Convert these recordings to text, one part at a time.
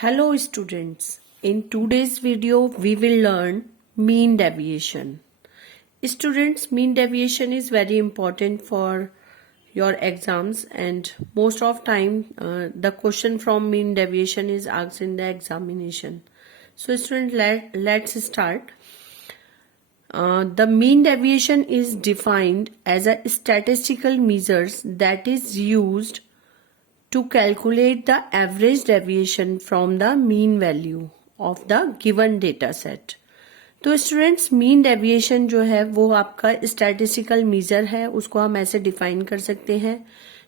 Hello students, in today's video we will learn mean deviation. Students, mean deviation is very important for your exams and most of time the question from mean deviation is asked in the examination. So students, let's start. The mean deviation is defined as a statistical measures that is used to calculate the average deviation from the mean value of the given data set. तो students, mean deviation जो है वो आपका statistical major है, उसको हम ऐसे define कर सकते हैं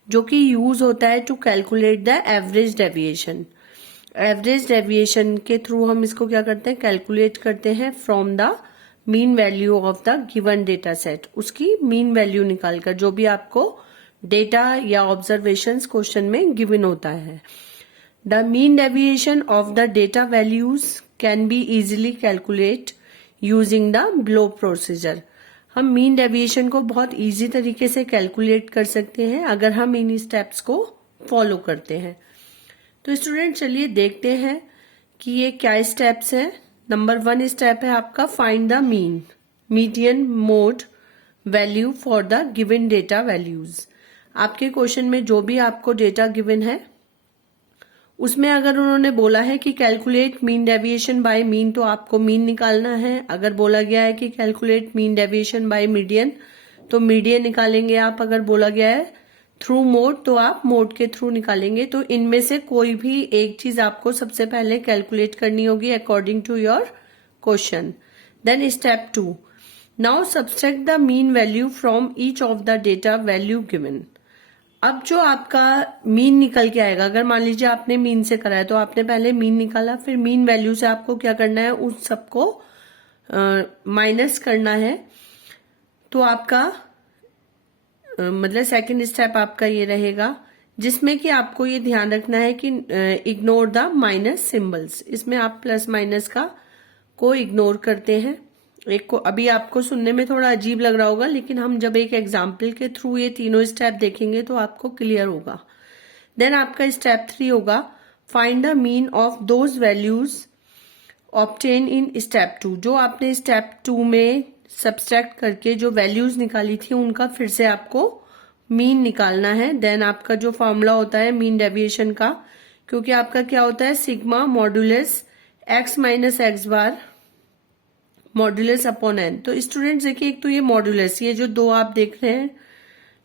जो कि यूज होता है to calculate the average deviation. Average deviation के थ्रू हम इसको क्या करते हैं, कैलकुलेट करते हैं from the mean value of the given data set. उसकी मीन वैल्यू निकालकर जो भी आपको डेटा या ऑब्जर्वेशंस क्वेश्चन में गिवन होता है. The mean deviation of the data values can be easily calculate using the below procedure. हम मीन डेविएशन को बहुत इजी तरीके से कैलकुलेट कर सकते हैं अगर हम इन स्टेप्स को फॉलो करते हैं. तो स्टूडेंट चलिए देखते हैं कि ये क्या स्टेप्स हैं. नंबर 1 स्टेप है आपका find the mean, median, mode, value for the given data values. आपके क्वेश्चन में जो भी आपको डेटा गिवन है उसमें अगर उन्होंने बोला है कि calculate mean deviation by mean तो आपको मीन निकालना है. अगर बोला गया है कि calculate mean deviation by median तो मीडियन निकालेंगे आप. अगर बोला गया है थ्रू मोड तो आप मोड के थ्रू निकालेंगे. तो इनमें से कोई भी एक चीज आपको सबसे पहले कैलकुलेट करनी होगी according to your question. Then step 2, now subtract the mean value from each of the data value given. अब जो आपका मीन निकल के आएगा, अगर मान लीजिए आपने मीन से करा है तो आपने पहले मीन निकाला, फिर मीन वैल्यू से आपको क्या करना है, उस सबको माइनस करना है. तो आपका मतलब सेकंड स्टेप आपका ये रहेगा जिसमें कि आपको ये ध्यान रखना है कि इग्नोर द माइनस सिंबल्स. इसमें आप प्लस माइनस का को इग्नोर करते हैं. एक को अभी आपको सुनने में थोड़ा अजीब लग रहा होगा लेकिन हम जब एक एग्जाम्पल के थ्रू ये तीनों स्टेप देखेंगे तो आपको क्लियर होगा. देन आपका स्टेप 3 होगा find the mean of those values obtain in step 2. जो आपने स्टेप 2 में सब्सट्रैक्ट करके जो वैल्यूज निकाली थी उनका फिर से आपको मीन निकालना है. देन आपका जो फॉर्मूला होता है मीन डेविएशन का, क्योंकि आपका क्या होता है sigma modulus x minus x bar modulus upon N. तो स्टूडेंट्स देखिए, एक तो ये मॉड्यूलस, ये जो दो आप देख रहे हैं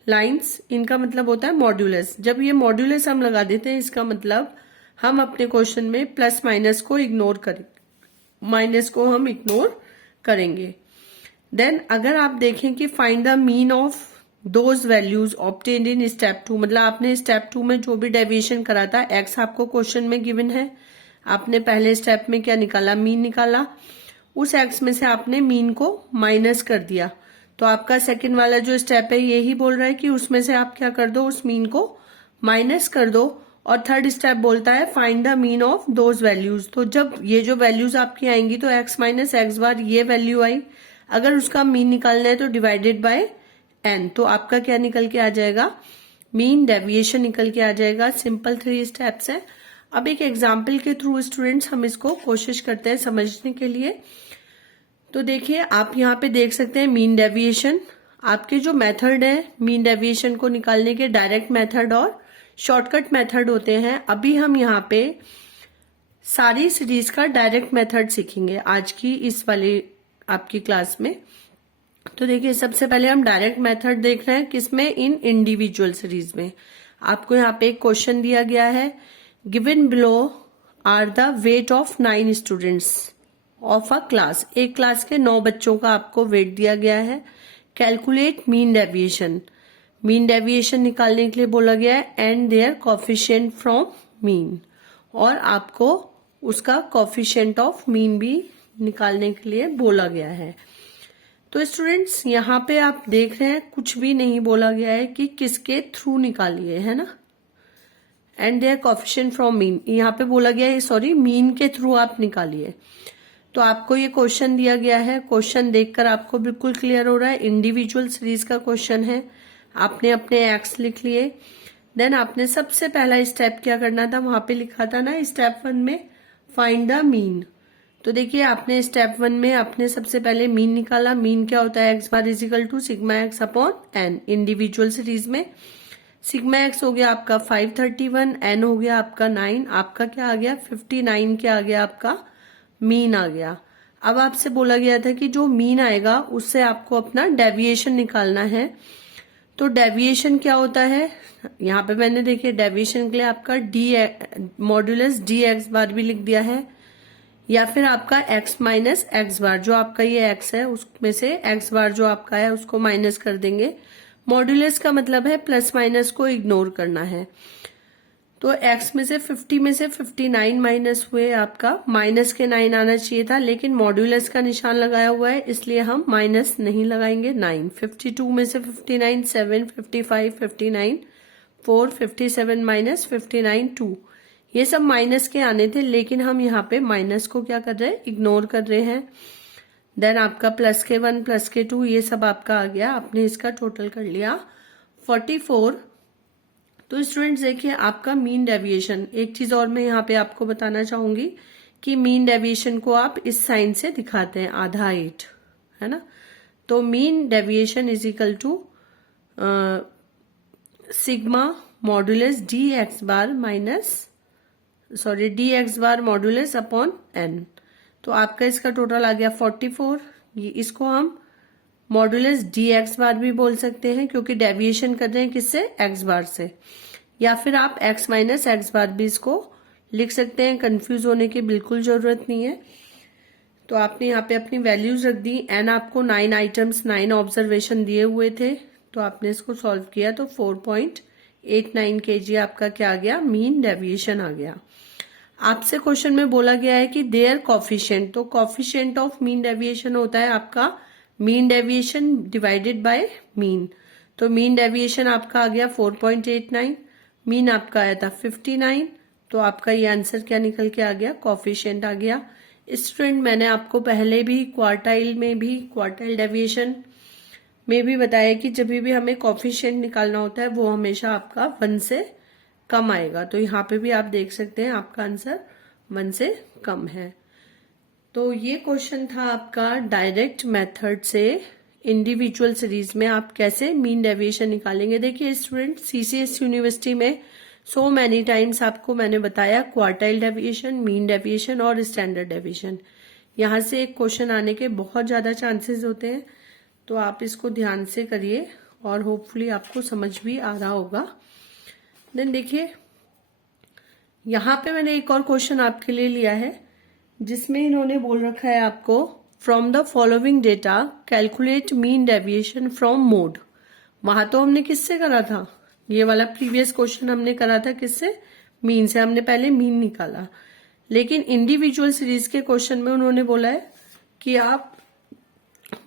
लाइंस, इनका मतलब होता है मॉड्यूलस. जब ये मॉड्यूलस हम लगा देते हैं इसका मतलब हम अपने क्वेश्चन में प्लस माइनस को इग्नोर करेंगे, माइनस को हम इग्नोर करेंगे. देन अगर आप देखें कि find the mean of those values obtained in step 2, मतलब आपने स्टेप 2 में जो भी डेविएशन करा था, एक्स आपको क्वेश्चन में गिवन है, आपने पहले स्टेप में क्या निकाला, मीन निकाला. उस एक्स में से आपने मीन को माइनस कर दिया. तो आपका सेकंड वाला जो स्टेप है यही बोल रहा है कि उसमें से आप क्या कर दो, उस मीन को माइनस कर दो. और थर्ड स्टेप बोलता है find the mean of those values. तो जब ये जो वैल्यूज आपकी आएंगी तो एक्स माइनस एक्स बार ये वैल्यू आई, अगर उसका मीन निकालना है तो डिवाइडेड बाय एन. तो आपका क्या निकल के आ जाएगा, मीन डेविएशन निकल के आ जाएगा. सिंपल 3 स्टेप्स है. अब एक एग्जाम्पल के थ्रू स्टूडेंट्स हम इसको कोशिश करते हैं समझने के लिए. तो देखिए आप यहाँ पे देख सकते हैं मीन डेविएशन. आपके जो मेथड है मीन डेविएशन को निकालने के, डायरेक्ट मेथड और शॉर्टकट मेथड होते हैं. अभी हम यहाँ पे सारी सीरीज का डायरेक्ट मेथड सीखेंगे आज की इस वाली आपकी क्लास में. तो देखिए सबसे पहले हम डायरेक्ट मेथड देख रहे हैं किसमें, इन इंडिविजुअल सीरीज में. आपको यहाँ पे एक क्वेश्चन दिया गया है, given below are the weight of 9 students of a class. एक क्लास के 9 बच्चों का आपको वेट दिया गया है. Calculate mean deviation, mean deviation निकालने के लिए बोला गया है and their coefficient from mean, और आपको उसका कोफिशिएंट ऑफ मीन भी निकालने के लिए बोला गया है. तो स्टूडेंट्स यहाँ पे आप देख रहे हैं कुछ भी नहीं बोला गया है कि किसके थ्रू निकालिए, है ना. And their coefficient from mean, यहाँ पे बोला गया है सॉरी मीन के थ्रू आप निकालिए. तो आपको ये क्वेश्चन दिया गया है, क्वेश्चन देखकर आपको बिल्कुल क्लियर हो रहा है इंडिविजुअल सीरीज का क्वेश्चन है. आपने अपने एक्स लिख लिए. देन आपने सबसे पहला स्टेप क्या करना था, वहां पे लिखा था ना स्टेप 1 में फाइंड द मीन। तो देखिए आपने स्टेप 1 में आपने सबसे पहले मीन निकाला। मीन क्या होता है? X bar is equal to sigma X upon N. Individual series में सिग्मा एक्स हो गया आपका 531, एन हो गया आपका 9, आपका क्या आ गया 59 क्या आ गया आपका मीन आ गया। अब आपसे बोला गया था कि जो मीन आएगा उससे आपको अपना डेविएशन निकालना है। तो डेविएशन क्या होता है? यहाँ पे मैंने देखिए डेविएशन के लिए आपका डी मॉड्यूलस डी एक्स बार भी लिख दिया है, या फिर आपका x माइनस एक्स बार, जो आपका ये x है उसमें से x बार जो आपका है उसको माइनस कर देंगे। मॉड्यूलस का मतलब है प्लस माइनस को इग्नोर करना है। तो x में से 50 में से 59 माइनस हुए, आपका माइनस के 9 आना चाहिए था, लेकिन मॉड्यूलस का निशान लगाया हुआ है इसलिए हम माइनस नहीं लगाएंगे। 9 52 में से 59 7 55 59 4 57 माइनस 59 2, ये सब माइनस के आने थे, लेकिन हम यहाँ पे माइनस को क्या कर रहे हैं? इग्नोर कर रहे हैं। देन आपका प्लस के 1 प्लस के 2 ये सब आपका आ गया। आपने इसका टोटल कर लिया 44। तो स्टूडेंट्स देखिए आपका मीन डेविएशन, एक चीज और मैं यहाँ पे आपको बताना चाहूंगी कि मीन डेविएशन को आप इस साइन से दिखाते हैं, आधा 8 है ना। तो mean deviation is equal to sigma modulus D x bar minus D x bar modulus upon N. तो आपका इसका टोटल आ गया 44। ये इसको हम मॉड्यूलस डी एक्स बार भी बोल सकते हैं क्योंकि डेविएशन कर रहे हैं किससे? एक्स बार से, या फिर आप एक्स माइनस एक्स बार भी इसको लिख सकते हैं। कंफ्यूज होने की बिल्कुल जरूरत नहीं है। तो आपने यहाँ पे अपनी वैल्यूज रख दी। एन आपको 9 आइटम्स 9 ऑब्जर्वेशन दिए हुए थे, तो आपने इसको सॉल्व किया तो 4.89 kg आपका क्या आ गया? मीन डेविएशन आ गया। आपसे क्वेश्चन में बोला गया है कि देयर कॉफिशिएंट, तो कॉफिशिएंट ऑफ मीन डेविएशन होता है आपका mean deviation divided by mean. तो मीन डेविएशन आपका आ गया 4.89, मीन आपका आया था 59, तो आपका ये आंसर क्या निकल के आ गया? कॉफिशिएंट आ गया। स्टूडेंट मैंने आपको पहले भी क्वार्टाइल डेविएशन में भी बताया कि जब भी हमें कॉफिशिएंट निकालना होता है वो हमेशा आपका 1 से कम आएगा। तो यहाँ पे भी आप देख सकते हैं आपका आंसर 1 से कम है। तो ये क्वेश्चन था आपका डायरेक्ट मेथड से इंडिविजुअल सीरीज में आप कैसे मीन डेविएशन निकालेंगे। देखिए स्टूडेंट सीसीएस यूनिवर्सिटी में सो मैनी टाइम्स आपको मैंने बताया क्वार्टाइल डेविएशन, मीन डेविएशन और स्टैंडर्ड डेविएशन, यहाँ से एक क्वेश्चन आने के बहुत ज्यादा चांसेस होते हैं। तो आप इसको ध्यान से करिए और होपफुली आपको समझ भी आ रहा होगा। देन देखिए यहाँ पे मैंने एक और क्वेश्चन आपके लिए लिया है जिसमें इन्होंने बोल रखा है आपको from the following data calculate mean deviation from mode. वहां तो हमने किससे करा था? ये वाला प्रीवियस क्वेश्चन हमने करा था किससे? मीन से। हमने पहले मीन निकाला, लेकिन इंडिविजुअल सीरीज के क्वेश्चन में उन्होंने बोला है कि आप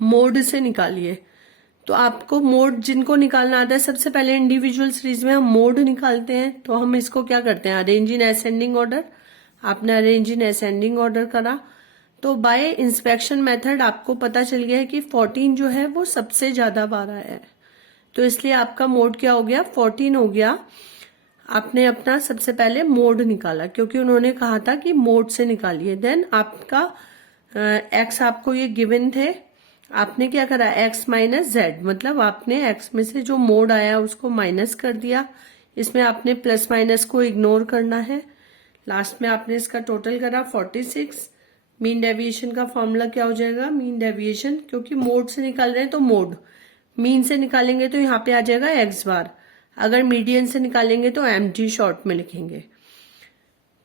मोड से निकालिए। तो आपको मोड जिनको निकालना आता है, सबसे पहले इंडिविजुअल सीरीज में हम मोड निकालते हैं। तो हम इसको क्या करते हैं? Arrange in ascending order. आपने अरेंज इन असेंडिंग ऑर्डर करा तो बाय इंस्पेक्शन मेथड आपको पता चल गया है कि 14 जो है वो सबसे ज्यादा बार आया है, तो इसलिए आपका मोड क्या हो गया? 14 हो गया। आपने अपना सबसे पहले मोड निकाला क्योंकि उन्होंने कहा था कि मोड से निकालिए। देन आपका एक्स आपको ये गिवन थे, आपने क्या करा? x माइनस जेड, मतलब आपने x में से जो मोड आया उसको माइनस कर दिया। इसमें आपने प्लस माइनस को इग्नोर करना है। लास्ट में आपने इसका टोटल करा 46। मीन डेविएशन का फॉर्मूला क्या हो जाएगा? मीन डेविएशन, क्योंकि मोड से निकाल रहे हैं तो मोड, मीन से निकालेंगे तो यहाँ पे आ जाएगा एक्स बार, अगर मीडियन से निकालेंगे तो एमटी शॉर्ट में लिखेंगे।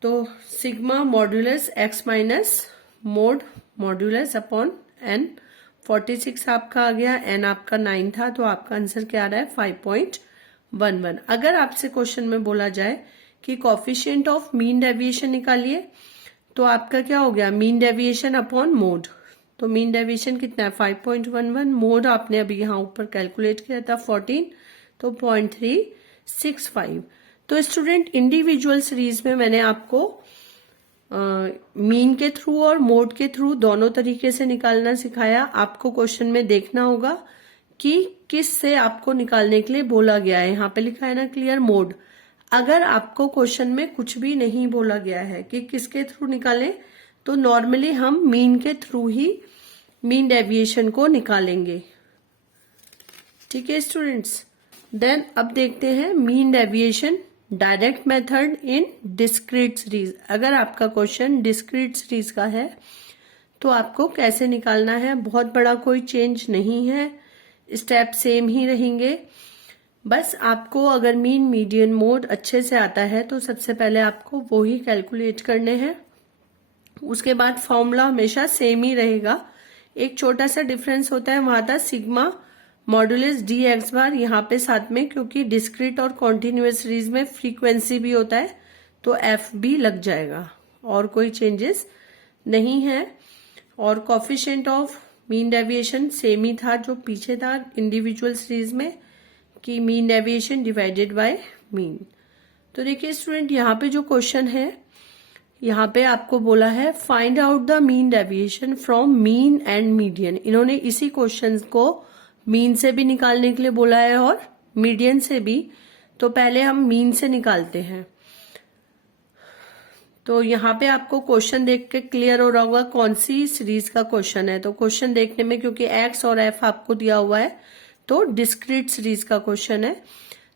तो sigma modulus x minus mode modulus upon N. 46 आपका आ गया, एन आपका 9 था, तो आपका आंसर क्या आ रहा है? 5.11। अगर आपसे क्वेश्चन में बोला जाए कि कॉफिशिएंट ऑफ मीन डेविएशन निकालिए, तो आपका क्या हो गया? Mean deviation upon mode. तो मीन डेविएशन कितना है? 5.11। मोड आपने अभी यहाँ ऊपर कैलकुलेट किया था 14, तो 0.365। तो स्टूडेंट इंडिविजुअल सीरीज में मैंने आपको मीन के थ्रू और मोड के थ्रू दोनों तरीके से निकालना सिखाया। आपको क्वेश्चन में देखना होगा कि किस से आपको निकालने के लिए बोला गया है। यहाँ पे लिखा है ना क्लियर मोड। अगर आपको क्वेश्चन में कुछ भी नहीं बोला गया है कि किसके थ्रू निकालें, तो नॉर्मली हम मीन के थ्रू ही मीन डेविएशन को निकालेंगे। ठीक है स्टूडेंट्स। देन अब देखते हैं mean deviation direct method in discrete series. अगर आपका क्वेश्चन डिस्क्रीट सीरीज का है तो आपको कैसे निकालना है। बहुत बड़ा कोई चेंज नहीं है, स्टेप सेम ही रहेंगे। बस आपको अगर मीन मीडियन मोड अच्छे से आता है तो सबसे पहले आपको वो ही कैलकुलेट करने हैं। उसके बाद फॉर्मूला हमेशा सेम ही रहेगा। एक छोटा सा डिफरेंस होता है, वहां था सिग्मा मॉडुलस डी एक्स बार, यहाँ पे साथ में क्योंकि डिस्क्रीट और कॉन्टिन्यूअस सीरीज में फ्रीक्वेंसी भी होता है तो एफ भी लग जाएगा, और कोई चेंजेस नहीं है। और coefficient of mean deviation same ही था जो पीछे था इंडिविजुअल सीरीज में, कि mean deviation divided by mean. तो देखिए स्टूडेंट, यहाँ पे जो क्वेश्चन है, यहाँ पे आपको बोला है find out the mean deviation from mean and median. इन्होंने इसी क्वेश्चन को मीन से भी निकालने के लिए बोला है और मीडियन से भी। तो पहले हम मीन से निकालते हैं। तो यहाँ पे आपको क्वेश्चन देख के क्लियर हो रहा होगा कौन सी सीरीज का क्वेश्चन है। तो क्वेश्चन देखने में क्योंकि एक्स और एफ आपको दिया हुआ है तो डिस्क्रीट सीरीज का क्वेश्चन है।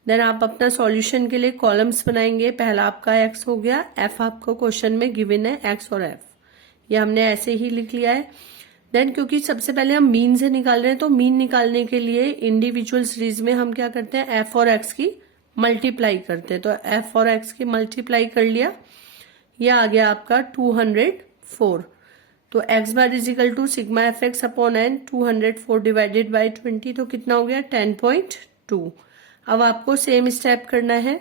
देन आप अपना सॉल्यूशन के लिए कॉलम्स बनाएंगे। पहला आपका एक्स हो गया, एफ आपको क्वेश्चन में गिवन है एक्स और एफ, ये हमने ऐसे ही लिख लिया है। देन क्योंकि सबसे पहले हम मीन से निकाल रहे हैं तो मीन निकालने के लिए इंडिविजुअल सीरीज में हम क्या करते हैं, एफ और एक्स की मल्टीप्लाई करते हैं। तो एफ और एक्स की मल्टीप्लाई कर लिया, यह आ गया आपका 204। तो X bar is equal to sigma F X upon N 204 divided by 20, तो कितना हो गया 10.2। अब आपको सेम स्टेप करना है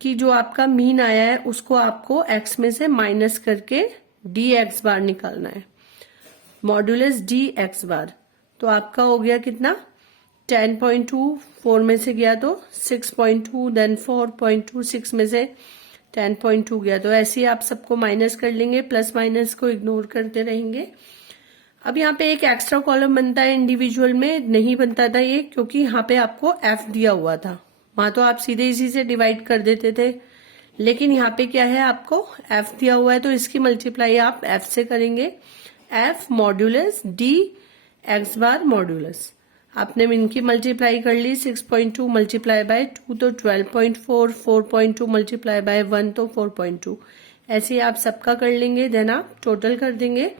कि जो आपका मीन आया है उसको आपको एक्स में से माइनस करके डी एक्स बार निकालना है, मॉड्यूलस डी एक्स बार। तो आपका हो गया कितना 10.2, 4 में से गया तो 6.2, देन 4.2, 6 में से 10.2 गया। तो ऐसे ही आप सबको माइनस कर लेंगे, प्लस माइनस को इग्नोर करते रहेंगे। अब यहाँ पे एक एक्स्ट्रा कॉलम बनता है, इंडिविजुअल में नहीं बनता था ये, क्योंकि यहाँ पे आपको एफ दिया हुआ था। वहां तो आप सीधे इसी से डिवाइड कर देते थे, लेकिन यहाँ पे क्या है, आपको एफ दिया हुआ है तो इसकी मल्टीप्लाई आप एफ से करेंगे। F modulus D x bar modulus, आपने इनकी मल्टीप्लाई कर ली। 6.2 मल्टीप्लाई बाय 2 तो 12.4, 4.2 मल्टीप्लाई बाय 1 तो 4.2। ऐसे ही आप सबका कर लेंगे, देन आप टोटल कर देंगे,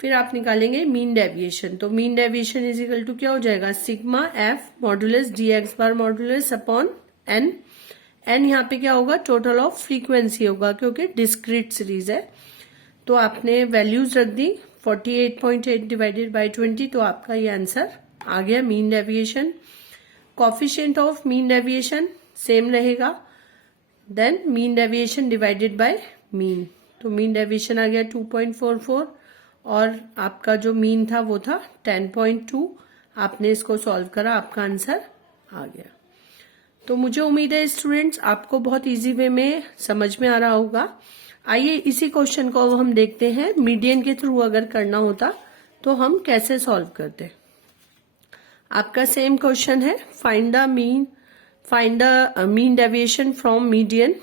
फिर आप निकालेंगे मीन डेविएशन। तो mean deviation is equal to क्या हो जाएगा, sigma F modulus D x bar modulus upon n. N यहाँ पे क्या होगा, टोटल ऑफ फ्रीक्वेंसी होगा क्योंकि डिस्क्रीट सीरीज है। तो आपने वैल्यूज रख दी 48.8 डिवाइडेड बाई 20, तो आपका ये आंसर आ गया mean deviation. Coefficient of mean deviation same रहेगा, then mean deviation divided by mean. तो मीन डेविएशन आ गया 2.44 और आपका जो मीन था वो था 10.2। आपने इसको सॉल्व करा, आपका आंसर आ गया। तो मुझे उम्मीद है स्टूडेंट्स आपको बहुत इजी वे में समझ में आ रहा होगा। आइए इसी क्वेश्चन को अब हम देखते हैं मीडियन के थ्रू अगर करना होता तो हम कैसे सॉल्व करते। आपका सेम क्वेश्चन है, find the mean deviation from median.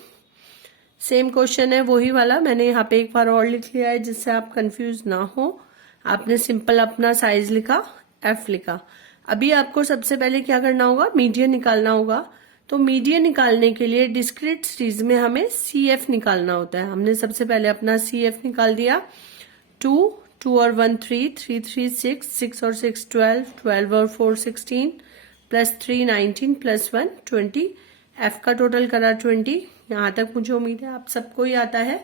Same question है वही वाला, मैंने यहाँ पे एक बार और लिख लिया है जिससे आप कंफ्यूज ना हो। आपने सिंपल अपना साइज लिखा, एफ लिखा। अभी आपको सबसे पहले क्या करना होगा, मीडियन निकालना होगा। तो मीडियन निकालने के लिए डिस्क्रीट सीरीज में हमें सी एफ निकालना होता है। हमने सबसे पहले अपना सी एफ निकाल दिया, 2 और 1 3, 3 3 6, 6 और 6 12, 12 और 4 16, प्लस 3 19, प्लस 1 20। एफ का टोटल करा 20। यहाँ तक मुझे उम्मीद है आप सबको ही आता है।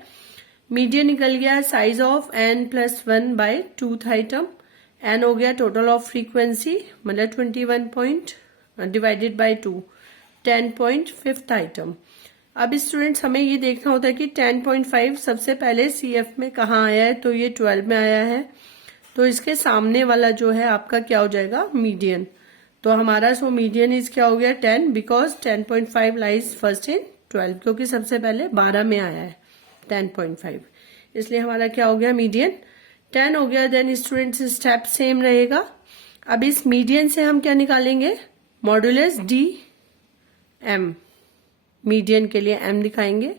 मीडियन निकल गया size of N plus 1 by 2th item. N हो गया टोटल ऑफ फ्रीक्वेंसी, मतलब 21 डिवाइडेड बाय 2, 10.5th आइटम। अब स्टूडेंट्स हमें ये देखना होता है कि 10.5 सबसे पहले सीएफ में कहाँ आया है, तो ये 12 में आया है। तो इसके सामने वाला जो है आपका क्या हो जाएगा, मीडियन। तो हमारा सो मीडियन इज क्या हो गया 10, बिकॉज 10.5 लाइज फर्स्ट इन 12, क्योंकि सबसे पहले 12 में आया है 10.5, इसलिए हमारा क्या हो गया, मीडियन 10 हो गया। देन स्टूडेंट्स स्टेप सेम रहेगा। अब इस मीडियन से हम क्या निकालेंगे, मॉड्यूलस डी एम। मीडियन के लिए m दिखाएंगे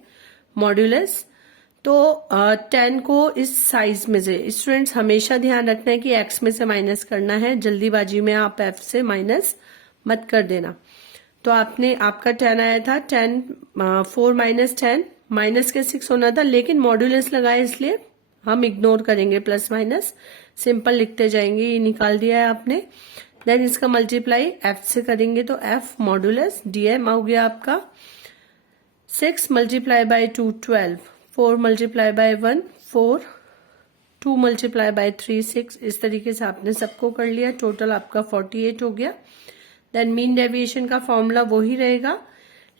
मॉड्यूलस। तो 10 को इस साइज में से स्टूडेंट्स हमेशा ध्यान रखना है कि x में से माइनस करना है, जल्दीबाजी में आप f से माइनस मत कर देना। तो आपका 10 आया था, 10 4 माइनस 10 माइनस के 6 होना था, लेकिन मॉड्यूलस लगाए इसलिए हम इग्नोर करेंगे, प्लस माइनस सिंपल लिखते जाएंगे। ये निकाल दिया है आपने। देन इसका मल्टीप्लाई f से करेंगे तो f मॉड्यूलस dm हो गया आपका। 6 multiply by 2 12, 4 multiply by 1 4, 2 multiply by 3 6। इस तरीके से आपने सबको कर लिया, टोटल आपका 48 हो गया। देन मीन डेविएशन का फॉर्मूला वही रहेगा,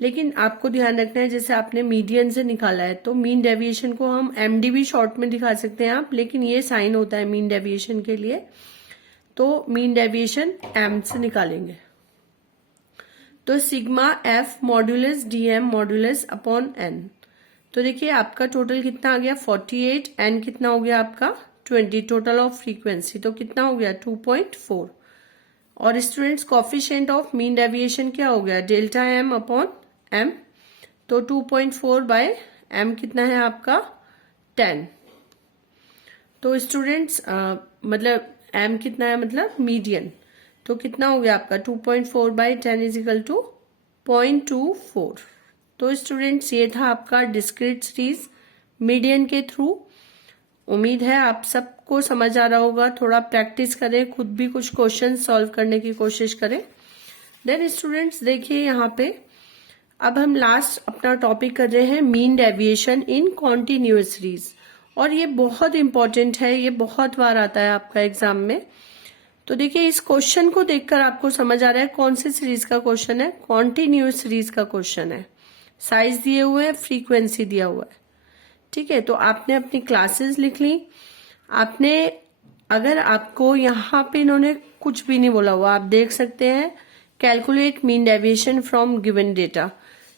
लेकिन आपको ध्यान रखना है जैसे आपने मीडियन से निकाला है तो मीन डेविएशन को हम एमडी भी शॉर्ट में दिखा सकते हैं आप, लेकिन ये साइन होता है मीन डेविएशन के लिए, तो मीन डेविएशन एम से निकालेंगे। तो sigma F modulus DM modulus upon N. तो देखिए आपका टोटल कितना आ गया 48, एन कितना हो गया आपका 20, टोटल ऑफ फ्रीक्वेंसी तो कितना हो गया 2.4। और students coefficient of mean deviation क्या हो गया डेल्टा एम अपॉन एम। तो 2.4 बाय एम कितना है आपका 10। तो स्टूडेंट्स मतलब एम कितना है मतलब मीडियन, तो कितना हो गया आपका 2.4 बाय 10 इज इक्वल टू 0.24। तो स्टूडेंट्स ये था आपका डिस्क्रीट सीरीज मीडियन के थ्रू। उम्मीद है आप सबको समझ आ रहा होगा। थोड़ा प्रैक्टिस करें, खुद भी कुछ क्वेश्चन सॉल्व करने की कोशिश करें। देन स्टूडेंट्स देखिए यहाँ पे अब हम लास्ट अपना टॉपिक कर रहे हैं मीन डेविएशन इन कॉन्टिन्यूअस सीरीज, और ये बहुत इंपॉर्टेंट है, ये बहुत बार आता है आपका एग्जाम में। तो देखिए इस क्वेश्चन को देखकर आपको समझ आ रहा है कौन सी सीरीज का क्वेश्चन है, कॉन्टिन्यूअस सीरीज का क्वेश्चन है। साइज दिए हुए हैं, फ्रीक्वेंसी दिया हुआ है, ठीक है। तो आपने अपनी क्लासेस लिख ली। आपने अगर आपको यहाँ पे इन्होंने कुछ भी नहीं बोला हुआ, आप देख सकते हैं calculate mean deviation from given data.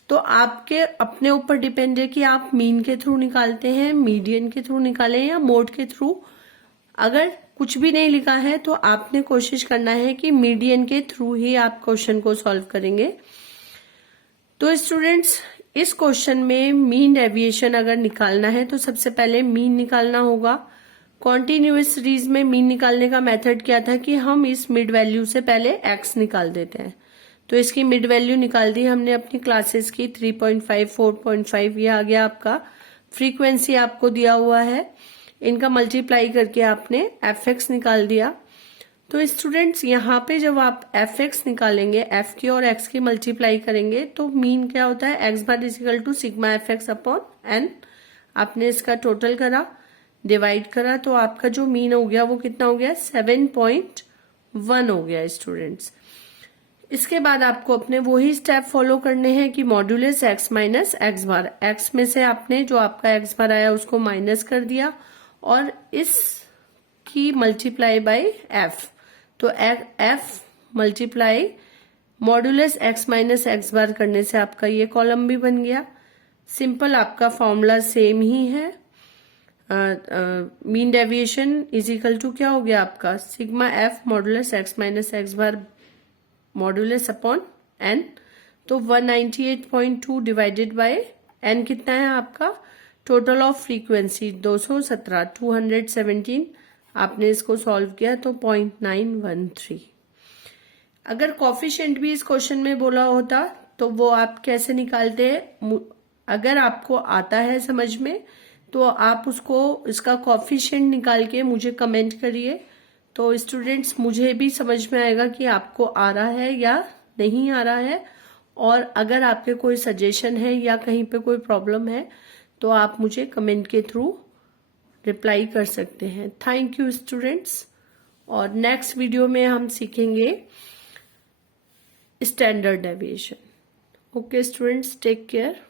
तो आपके अपने ऊपर डिपेंड है कि आप मीन के थ्रू निकालते हैं, मीडियन के थ्रू निकालें या मोड के थ्रू। अगर कुछ भी नहीं लिखा है तो आपने कोशिश करना है कि मीडियन के थ्रू ही आप क्वेश्चन को सॉल्व करेंगे। तो स्टूडेंट्स इस क्वेश्चन में मीन डेविएशन अगर निकालना है तो सबसे पहले मीन निकालना होगा। कॉन्टिन्यूअस सीरीज में मीन निकालने का मेथड क्या था कि हम इस मिड वैल्यू से पहले एक्स निकाल देते हैं। तो इसकी मिड वैल्यू निकाल दी हमने अपनी क्लासेस की 3.5 4.5, ये आ गया आपका। फ्रीक्वेंसी आपको दिया हुआ है, इनका मल्टीप्लाई करके आपने एफ एक्स निकाल दिया। तो स्टूडेंट्स यहाँ पे जब आप एफ एक्स निकालेंगे, एफ की और एक्स की मल्टीप्लाई करेंगे तो मीन क्या होता है X bar is equal to sigma F X upon N. आपने इसका टोटल करा, डिवाइड करा, तो आपका जो मीन हो गया वो कितना हो गया 7.1 हो गया स्टूडेंट्स। इसके बाद आपको अपने वही स्टेप फॉलो करने हैं कि मॉड्यूलस एक्स माइनस एक्स बार, एक्स में से आपने जो आपका एक्स बार आया उसको माइनस कर दिया और इस की मल्टीप्लाई बाय एफ। तो f multiply modulus x minus x bar करने से आपका ये कॉलम भी बन गया। सिंपल आपका फॉर्मूला सेम ही है। Mean deviation is equal to क्या हो गया आपका sigma F modulus x minus x bar modulus upon N. तो 198.2 डिवाइडेड बाय एन कितना है आपका टोटल ऑफ फ्रीक्वेंसी 217 217। आपने इसको सॉल्व किया तो 0.913। अगर कॉफिशिएंट भी इस क्वेश्चन में बोला होता तो वो आप कैसे निकालते हैं, अगर आपको आता है समझ में तो आप उसको इसका कॉफिशिएंट निकाल के मुझे कमेंट करिए। तो स्टूडेंट्स मुझे भी समझ में आएगा कि आपको आ रहा है या नहीं आ रहा है, और अगर आपके कोई सजेशन है या कहीं पे कोई प्रॉब्लम है तो आप मुझे कमेंट के थ्रू रिप्लाई कर सकते हैं। थैंक यू स्टूडेंट्स, और नेक्स्ट वीडियो में हम सीखेंगे standard deviation. Okay students, take care.